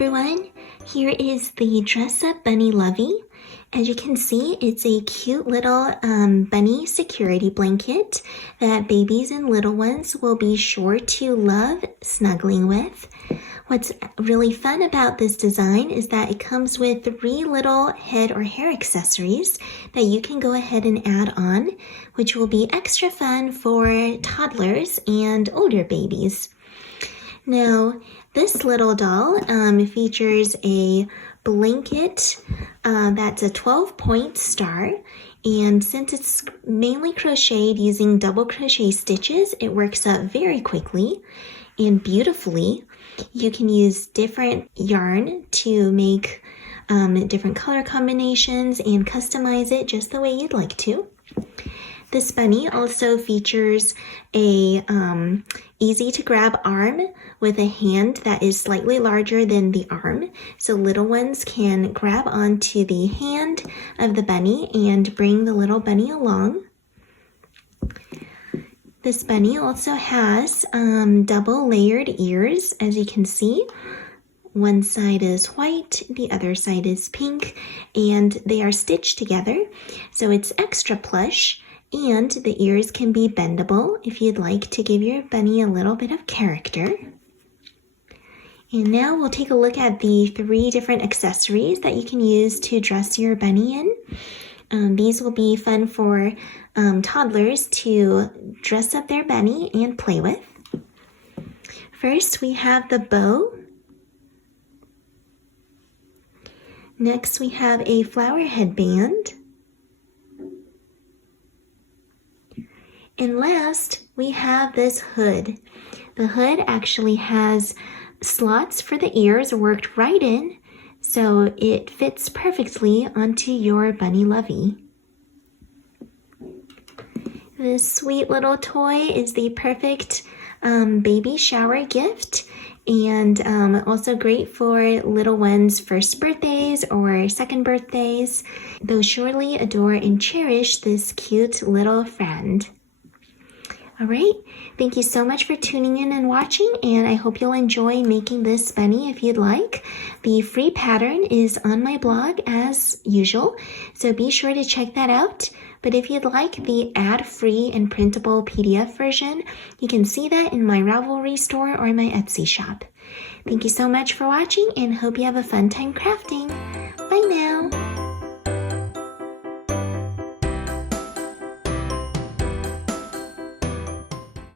everyone, here is the Dress-Up Bunny Lovey. As you can see, it's a cute little bunny security blanket that babies and little ones will be sure to love snuggling with. What's really fun about this design is that it comes with 3 little head or hair accessories that you can go ahead and add on, which will be extra fun for toddlers and older babies. Now, this little doll features a blanket that's a 12-point star, and since it's mainly crocheted using double crochet stitches, it works up very quickly and beautifully. You can use different yarn to make different color combinations and customize it just the way you'd like to. This bunny also features a easy to grab arm with a hand that is slightly larger than the arm, so little ones can grab onto the hand of the bunny and bring the little bunny along. This bunny also has double layered ears, as you can see. One side is white, the other side is pink, and they are stitched together, so it's extra plush. And the ears can be bendable if you'd like to give your bunny a little bit of character. And now we'll take a look at the 3 different accessories that you can use to dress your bunny in. These will be fun for toddlers to dress up their bunny and play with. First, we have the bow. Next, we have a flower headband. And last, we have this hood. The hood actually has slots for the ears worked right in, so it fits perfectly onto your bunny lovey. This sweet little toy is the perfect baby shower gift, and also great for little ones' first birthdays or second birthdays. They'll surely adore and cherish this cute little friend. All right, thank you so much for tuning in and watching, and I hope you'll enjoy making this bunny if you'd like. The free pattern is on my blog as usual, so be sure to check that out. But if you'd like the ad-free and printable PDF version, you can see that in my Ravelry store or my Etsy shop. Thank you so much for watching, and hope you have a fun time crafting. Bye now.